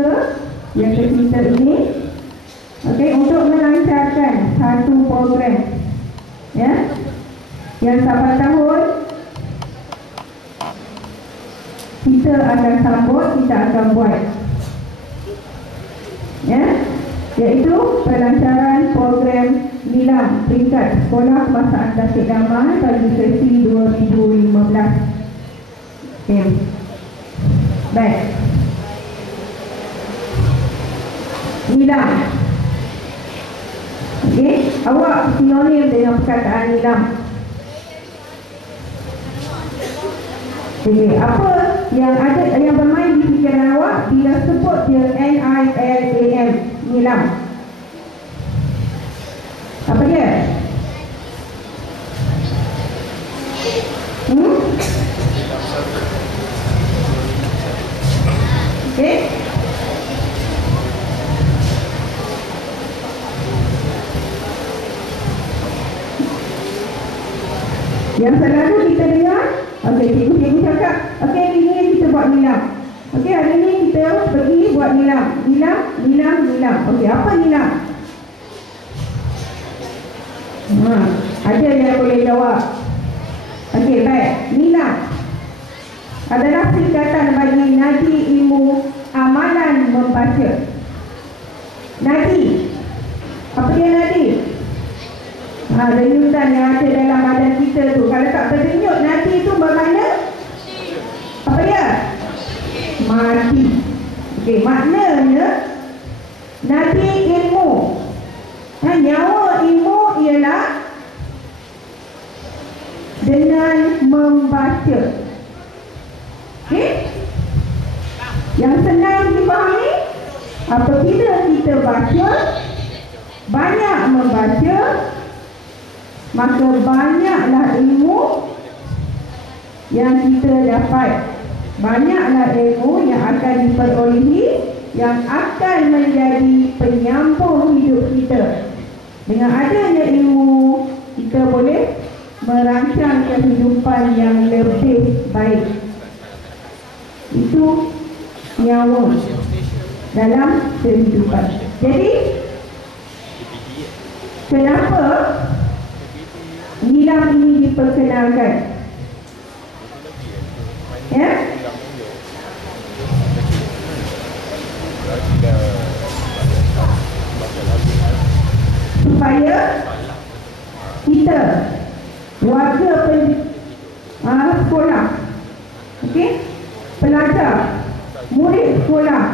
ke yang komputer ini. Okey, untuk melancarkan satu program ya yang 8 tahun kita akan sambut, kita akan buat ya, iaitu pelancaran program Nilam peringkat Sekolah Kebangsaan Tasik Damai bagi sesi 2015. Okay. Baik. Nilam. Okey, awak sinonim dengan perkataan nilam. Okey, apa yang ada yang bermain di fikiran awak bila sebut dia NILAM, nilam? Apa dia? Okey. Yang selalu kita dengar, okey, cikgu cakap, okey, hari ni kita buat nilam. Okey, hari ni kita pergi buat nilam. Nilam. Okey, apa nilam? Ada yang boleh jawab. Okey, baik. Nilam adalah singkatan bagi Nadi Ilmu Amalan Membaca. Nadi. Apa dia nadi? Denyutan yang ada dalam badan kita tu. Kalau tak berdenyut, nadi tu bermakna apa dia? Mati. Okey, maknanya nadi ilmu. Nyawa ilmu ialah dengan membaca. Okey? Yang senang dipahami, apabila kita baca, banyak membaca, maka banyaklah ilmu yang kita dapat. Banyaklah ilmu yang akan diperolehi, yang akan menjadi penyambung hidup kita. Dengan adanya ilmu, kita boleh merancang kehidupan yang lebih baik. Itu nyawa dalam kehidupan. Jadi, kenapa nilam ini diperkenalkan? Ya? Supaya kita warga sekolah, okey, pelajar, murid sekolah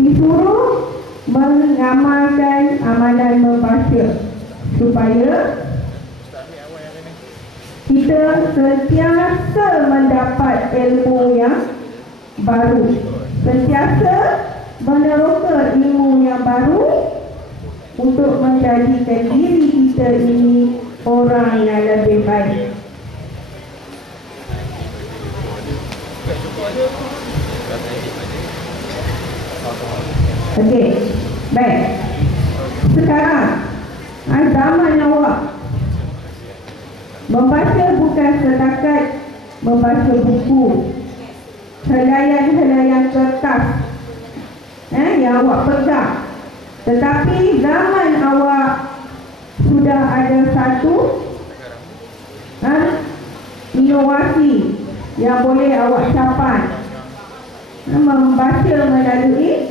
disuruh mengamalkan amalan membaca supaya kita sentiasa mendapat ilmu yang baru, sentiasa meneroka ilmu yang baru untuk menjadikan diri kita ini orang yang lebih baik. Okey, baik. Sekarang zaman awak membaca bukan setakat membaca buku, helaian-helaian kertas yang awak pegang, tetapi zaman awak sudah ada satu inovasi yang boleh awak capai, membaca melalui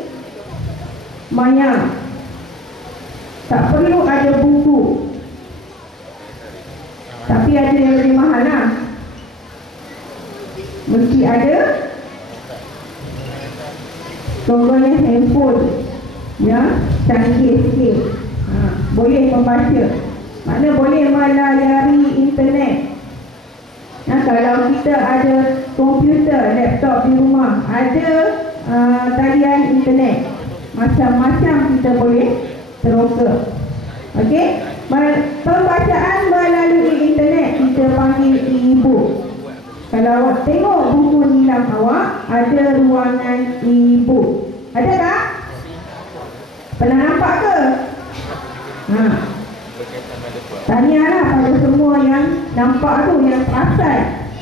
maya. Tak perlu ada buku, tapi ada yang lebih mahal lah. Mesti ada contohnya handphone ya, canggih sikit, boleh membaca, makna boleh melayari internet. Kalau kita ada komputer, laptop di rumah, ada talian internet, macam-macam kita boleh teroka. Okey, pembacaan melalui internet kita panggil e-book. Kalau awak tengok buku nilam awak, ada ruangan e-book. Ada tak? Pernah nampak ke? Tahniahlah pada semua yang nampak tu, yang perasan.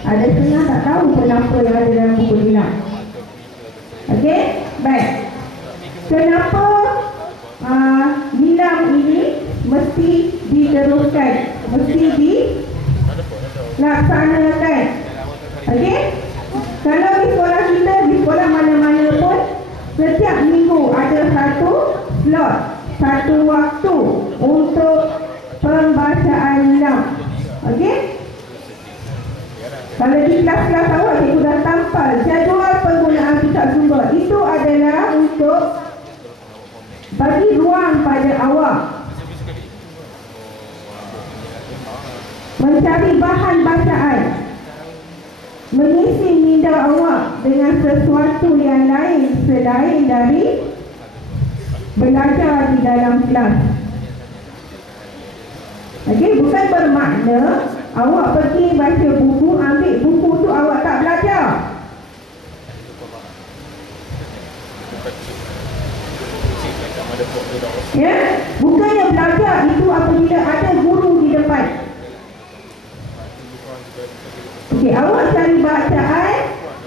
Ada setengah tak tahu kenapa yang ada dalam buku nilam. Okey, baik. Kenapa nilam ini mesti diteruskan, mesti dilaksanakan? Okey, kalau di sekolah kita, di sekolah mana-mana pun, setiap minggu ada satu slot, satu waktu untuk pembacaan nilam. Okey? Kalau di kelas-kelas awal, cikgu dah tampal jadual penggunaan kitab sumber. Itu adalah untuk bagi ruang pada awak mencari bahan bacaan, mengisi minda awak dengan sesuatu yang lain selain dari belajar di dalam kelas. Okey, bukan bermakna awak pergi baca buku, ambil buku tu awak tak belajar. Ya, bukannya belajar itu apabila ada guru di depan. Okey, awak cari bacaan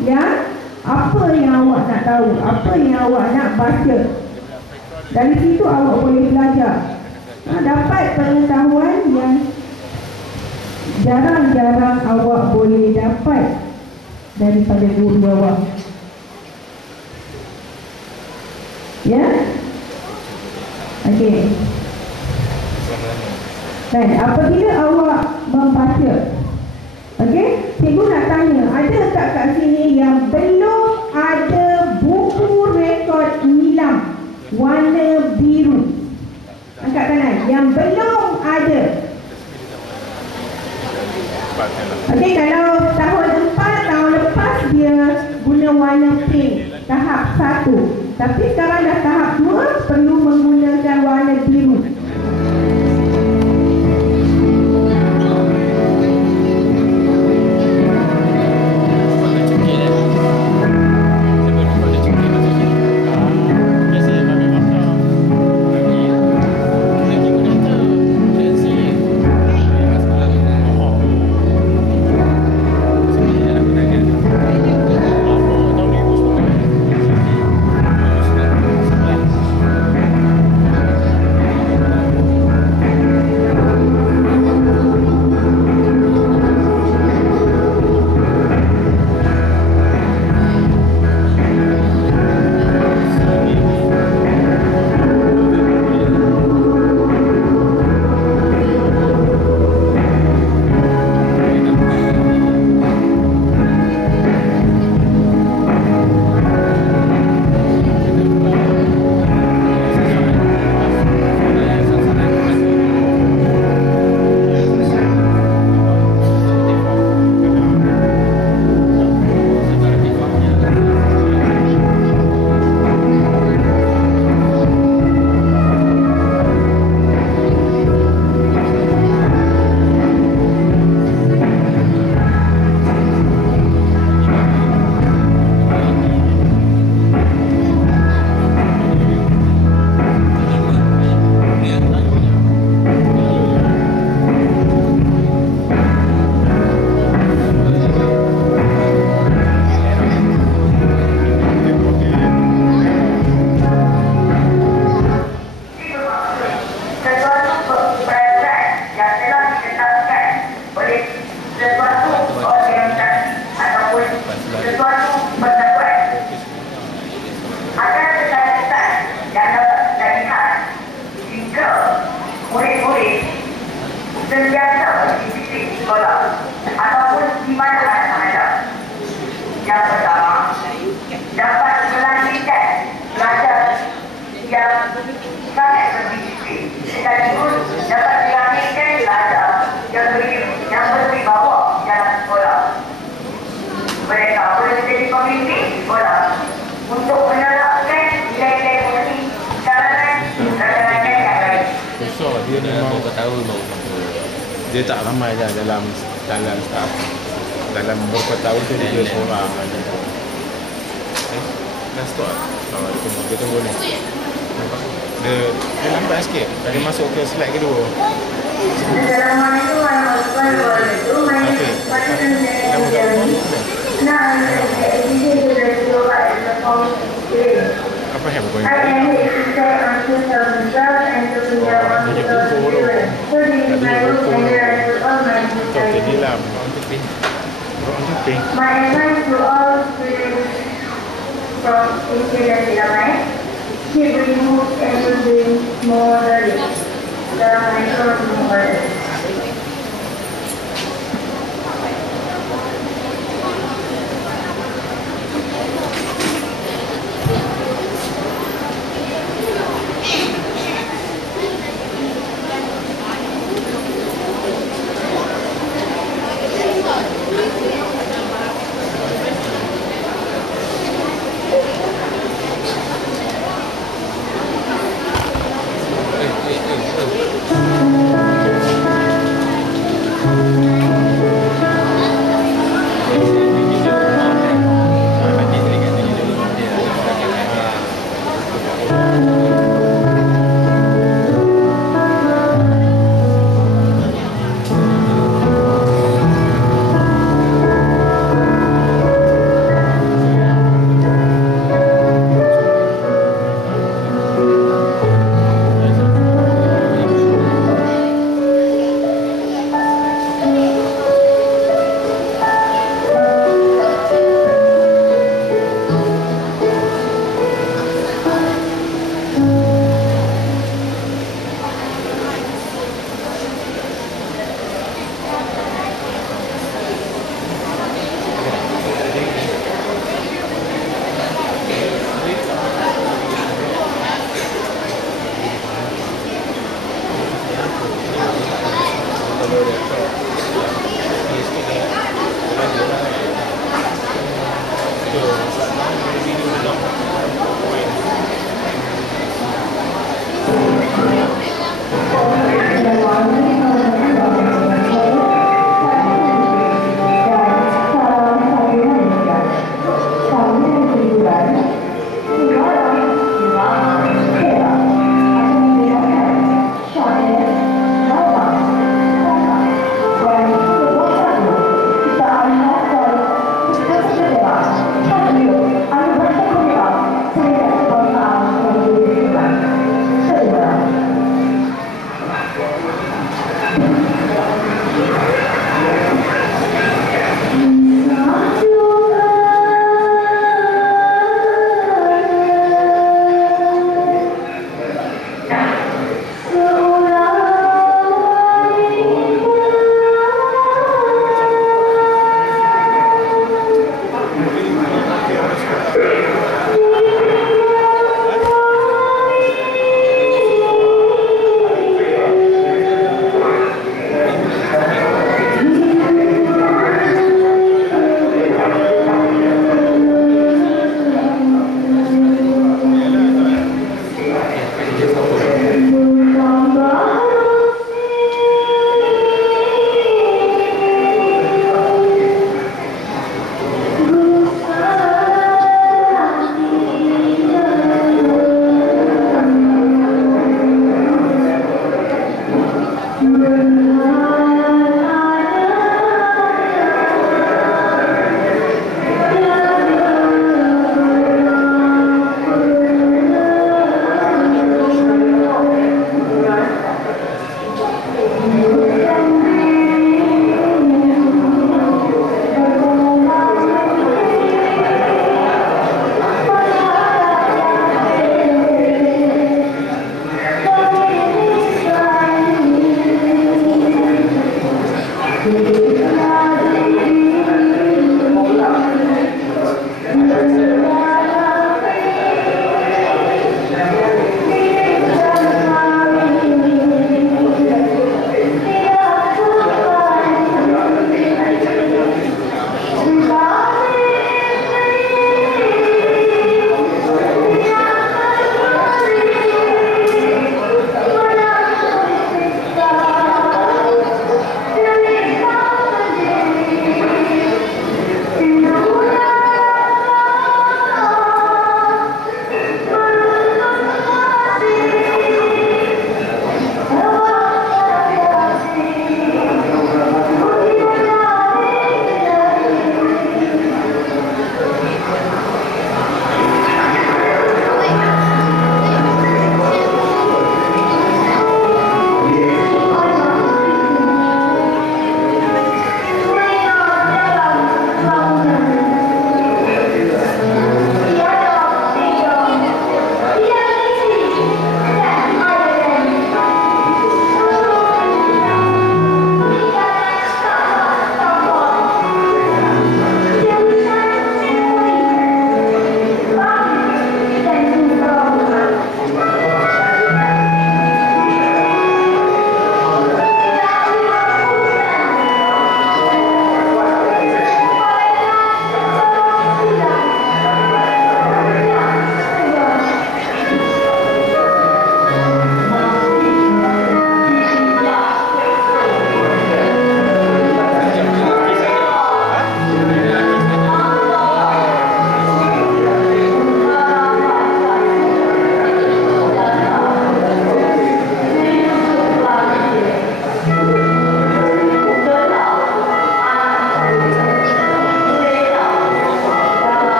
yang apa yang awak nak tahu, apa yang awak nak baca. Dari situ awak boleh belajar. Dapat pengetahuan yang jarang-jarang awak boleh dapat daripada guru awak. Ya? Okey. Dan apabila awak membaca, okey, cikgu nak tanya, ada tak kat sini yang belum ada buku rekod nilam warna biru? Angkat tangan. Yang belum ada. Okey, kalau tahun 4, tahun lepas dia guna warna pink, tahap 1. Tapi sekarang dah tahap 2, perlu menggunakan warna biru. Dia tak ramai dah dalam staff. Dalam beberapa tahun tu dia seorang aja. Dah stop. Dia tunggu ni. Nampak? Dia lambat sikit. Dia masuk ke slide kedua. Assalamualaikum warahmatullahi wabarakatuh. My name is Fatima Zainal. Now I'm educated to the Yoga and the Form today. Apa yang going I am here to say on 2012 and to be here on 2011. So this is my book and there I put all my Jadi books. lah, untuk ping. Untuk ping. My advice to all students from Asia dan Silamai, keep reading books and to doing more learning. Assalamualaikum warahmatullahi wabarakatuh.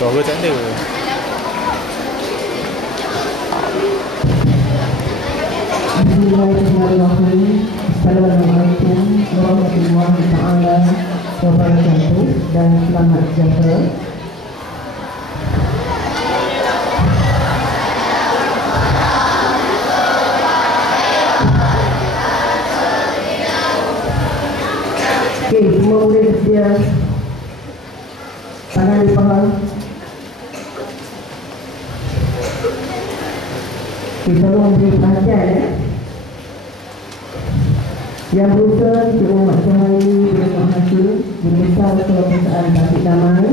Suara tak ada. Bismillahirrahmanirrahim. Assalamualaikum warahmatullahi taala wabarakatuh dan selamat sejahtera. Okey, semua boleh bersedia. Tangan di paha. Kita tolong beri perhatian ya. Yang berusaha Cik Muhammad Syahari bin Hakim Guru Besar Kebangsaan Tasik Damai,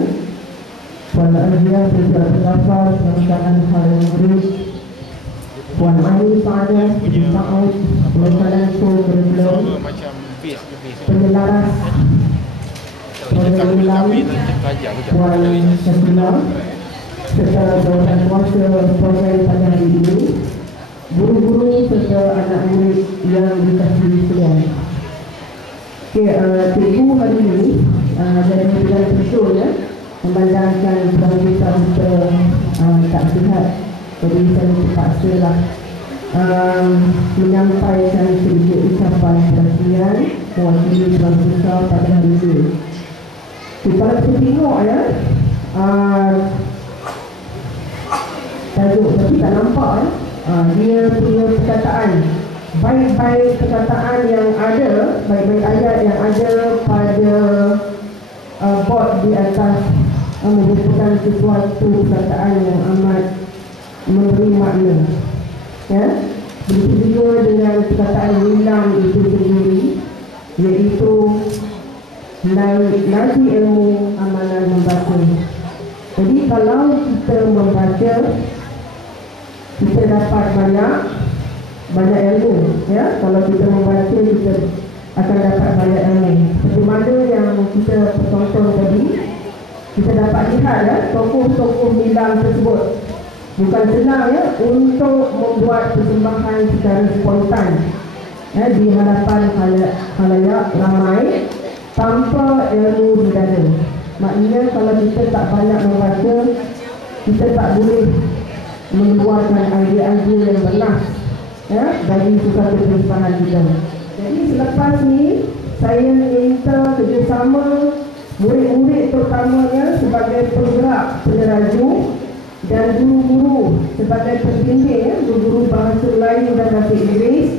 Puan Azia Berjaya Terlafal Pemerintahan Halim Murid, Puan Aini Saadah bin Sa'ud Pemerintahan Kurikulum Macam bis ke bis. Penyelaras Program Ulang Puan Syafila serta jawatan kuasa program pada hari ini, guru-guru serta anak murid yang dikasihi sekalian. Okey, cikgu hari ini dari bidang tersul ya, memandangkan kebangsaan kita tak sihat, jadi saya terpaksalah menyampaikan sedikit ucapan perhatian mewakili bangsa pada hari ini. Kalau kita tengok ya, tajuk tapi tak nampak ya. Dia punya perkataan, baik-baik perkataan yang ada, baik-baik ayat yang ada pada bot di atas merupakan sesuatu perkataan yang amat memberi makna ya. Begitu juga dengan perkataan wilam itu sendiri, iaitu nanti ilmu amalan membaca. Jadi kalau kita membaca, kita dapat banyak ilmu ya. Kalau kita membaca, kita akan dapat banyak ilmu. Seperti mana yang kita tonton tadi, kita dapat lihat ya, tokoh-tokoh wilam tersebut bukan senang ya untuk membuat persembahan secara spontan ya, di hadapan khalayak ramai tanpa ilmu di dada. Maknanya kalau kita tak banyak membaca, kita tak boleh mengeluarkan idea-idea yang benar ya, dari sesuatu persembahan kita. Jadi selepas ni saya minta kerjasama murid-murid terutamanya sebagai penggerak peneraju dan guru-guru sebagai pembimbing ya, guru-guru bahasa Melayu dan bahasa Inggeris,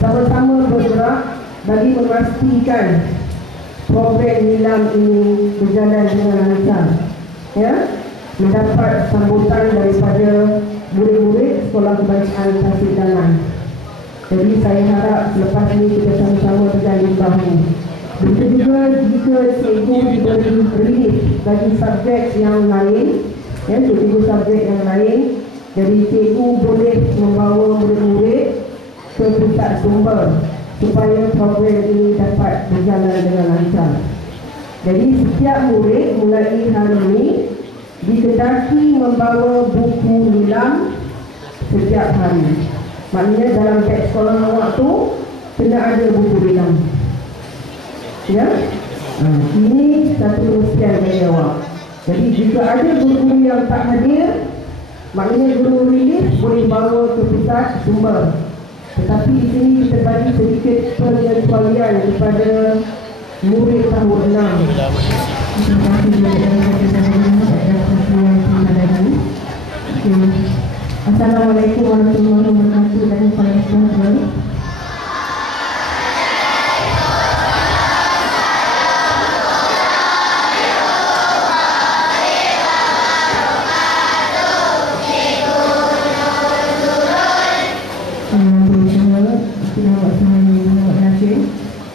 sama-sama bergerak bagi memastikan program wilam ini berjalan dengan lancar ya, mendapat sambutan daripada murid-murid Sekolah Kebangsaan Tasik Damai. Jadi saya harap selepas ini kita sama-sama berjalan bahu. Begitu juga jika cikgu diberi rilis bagi subjek yang lain ya, cikgu subjek yang lain, jadi cikgu boleh membawa murid-murid ke pusat sumber supaya program ini dapat berjalan dengan lancar. Jadi setiap murid mulai hari ini dikendaki membawa buku wilam setiap hari. Maknanya dalam beg sekolah awak tu kena ada buku wilam ya. Ini satu kemestian bagi awak. Jadi jika ada guru-guru yang tak hadir, maknanya guru rilis boleh bawa ke pusat sumber Tetapi di sini kita bagi sedikit pengecualian kepada murid tahun 6. Terima kasih. Assalamualaikum warahmatullahi wabarakatuh dan salam sejahtera.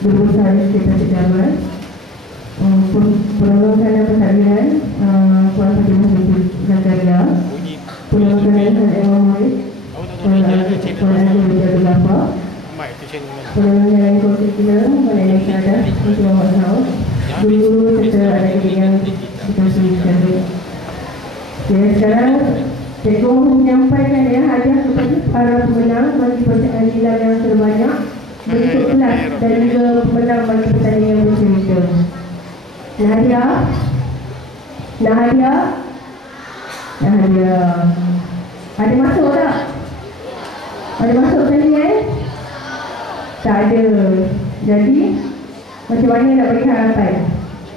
Berusaha kita sejaman penolongan dan persalinan Puan Fatimah binti Zakaria, penolongan Imam Muhammad, Puan Aziz binti Abdul Ghaffar, penolongan Konstitusi Puan Ainiah Syahadah binti Muhammad Haus, guru serta adik-adik yang dikasih sejahtera. Sekarang Cikgu menyampaikan hadiah kepada para pemenang bagi bacaan nilam yang terbanyak berikut kelas dan juga pemenang bagi pertandingan bercerita. Nadia, ada masuk tak? Ada masuk tadi Tak ada. Jadi macam mana nak bagi harapan?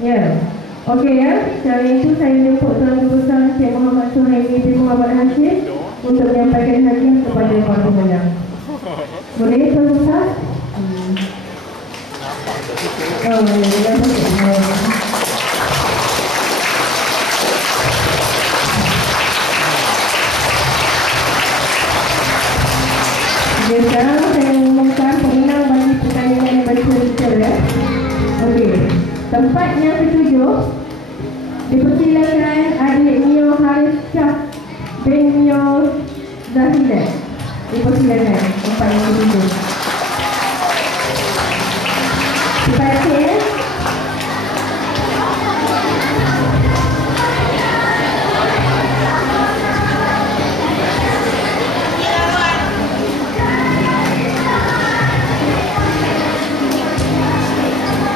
Ya. Okey ya. Sekarang itu saya jemput Tuan Guru Besar Cik Muhammad Suhaimi bin Muhammad Hashim untuk menyampaikan hadiah kepada para pemenang. Boleh Tuan Guru Besar? Sekarang saya mengumumkan pemenang bagi pertandingan bercerita ya. Okey. Tempat yang ketujuh dipersilakan adik Mio Haris Shah bin Mio Zahidah. Dipersilakan tempat yang ketujuh. Terima kasih.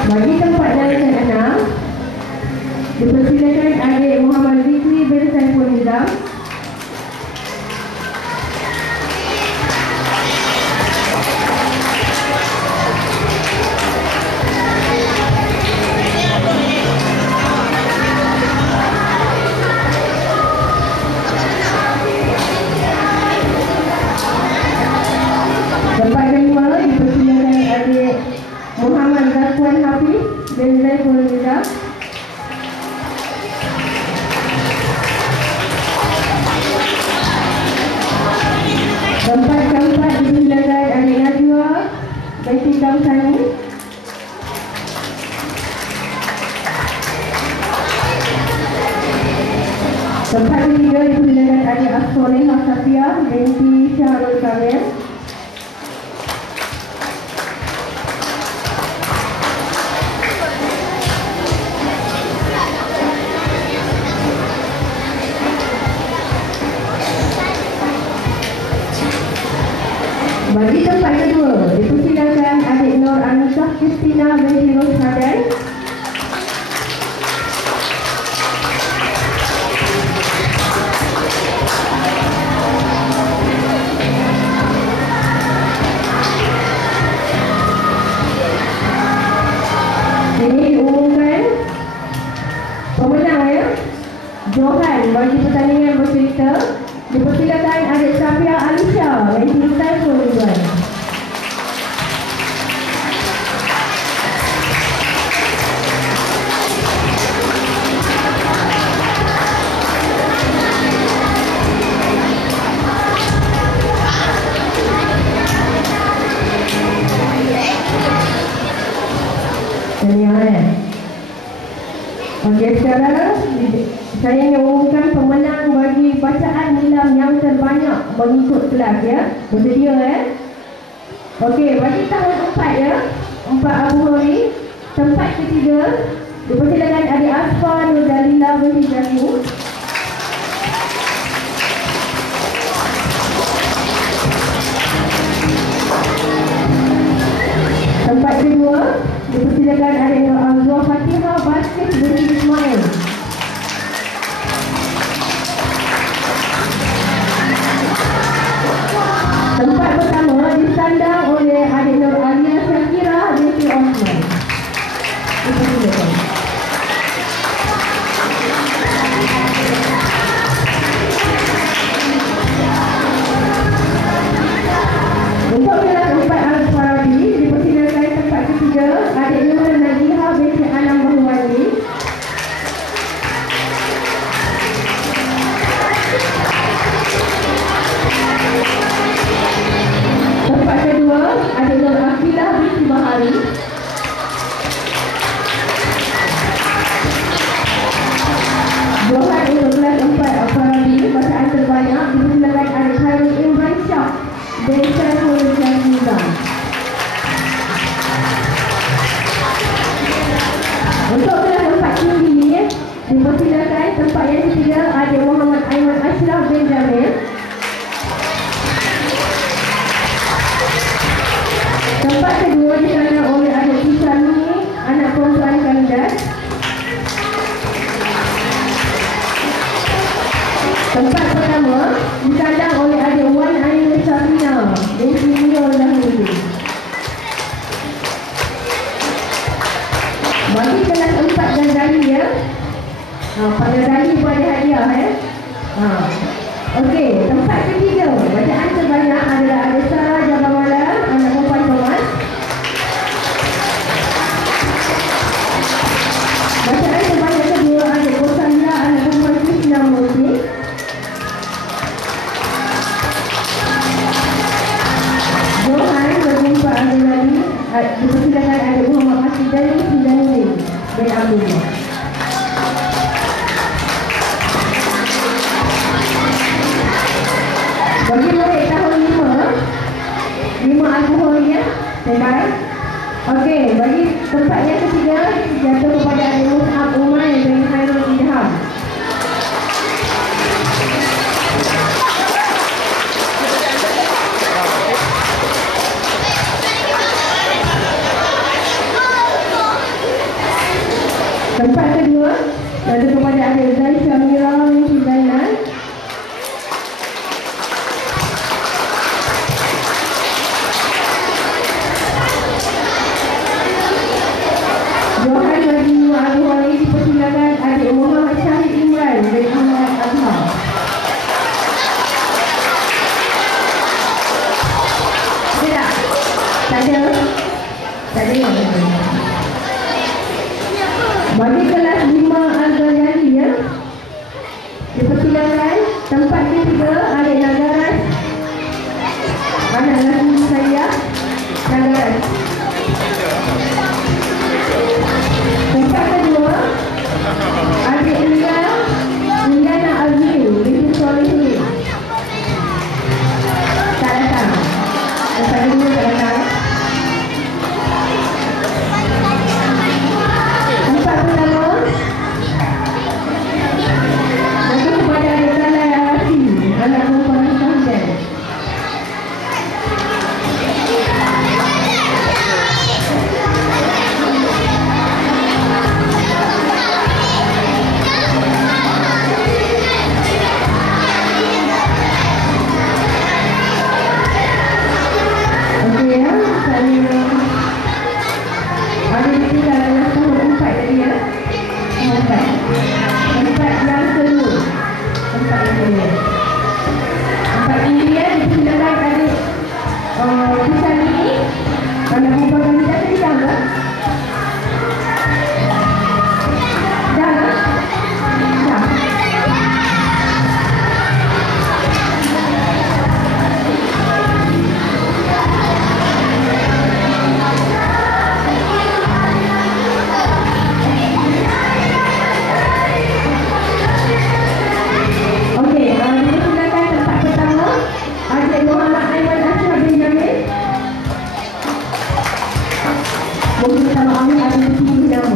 Bagi tempat yang ke-6 dipersilakan adik Muhammad Zikri bin Saiful Nizam. Tempat ke-5 dipersilakan adik Muhammad Zakwan Hafiz bin Saiful Nizam. Tempat keempat dipersilakan adik Najwa binti Kamsani. Tempat ketiga dipersilakan adik As-Solehah Safiah binti Syahrul Kamil. Bagi tempat kedua dipersilakan adik Nur Anisah Kristina binti Roshadan. Ini diumumkan pemenang ya. Johan bagi pertandingan bercerita dipersilakan adik Safia Alisha binti Saiful Nizam. Okey, sekarang saya ingin umumkan pemenang bagi bacaan nilam yang terbanyak mengikut kelas ya. Bersedia Okey, bagi tahun 4 ya. 4 Abu Hori. Tempat ketiga dipersilakan adik Asfa Nur Dalila binti Jami. Tempat kedua dipersilakan adik Nur Azwar Fatihah Baskis binti Ismail. Tempat pertama ditandang oleh adik Nur Alia Syakira binti Osman. Dipersilakan. Untuk kelas 4 Al-Farabi dipersilakan tempat ketiga adik Nur Najiha binti Anam Bahwani. Tempat kedua adik Nur Afilah binti Bahari. Johan untuk kelas 4 Al-Farabi bacaan terbanyak dipersilakan adik Khairul Imran Syah dan Syaiful Jazizah. Untuk kelas 4 tinggi dipersilakan tempat yang ketiga adik Muhammad Aiman Ashraf bin Jamil. Tempat kedua ditandang oleh adik Kisami anak perempuan kandidat. Tempat pertama ditandang oleh adik Wan Ainul Safina binti Nurul Dahulu. Bagi kelas 4 dan Dali ya. Pada Dali pada hadiah Okey, tempat ketiga bacaan terbanyak adalah adik Sarah Jabawala anak perempuan Thomas. Bacaan terbanyak kedua adik Kosanda anak perempuan Krishna Murti. Johan berjumpa adik lagi dipersilakan adik Muhammad Asidani Sidanuddin bin Abdullah. Bagi murid tahun 5 alkohol ya, standby. Okey, bagi tempat yang ketiga jatuh kepada adik Mus'ab Umar bin Khairul Idham. Tempat kedua jatuh kepada adik Zaid Syamira binti Zainal. Johan bagi Abu Wali dipersilakan adik Muhammad Syahid Imran bin Ahmad Azhar. Ada tak? Tak ada? Tak ada. Bagi kelas 5 Al-Ghazali ya, dipersilakan tempat ketiga adik Nagaras anak lelaki saya Nagaras. Tempat kedua adik Liana Azmi binti Solihin. Tak datang. Tempat kedua tak datang. Tempat pertama bagi kepada adik Salai Arasi anak perempuan Syahdan. Okey ya, saya ada di dalam tahun 4 tadi ya. Tempat yang kedua. Tempat ini ya dipersilakan adik Kisani anak perempuan kandidat tadi dah ke? Dah ke? Dah. Okey, dipersilakan tempat pertama adik Muhammad Aiman Ashraf bin Jamil. Mungkin pertama kami ada tujuh nama.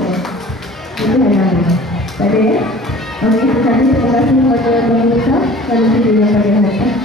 Tujuh nama. Tadi, kami tadi terima kasih kepada pemirsa dan video yang pada hari.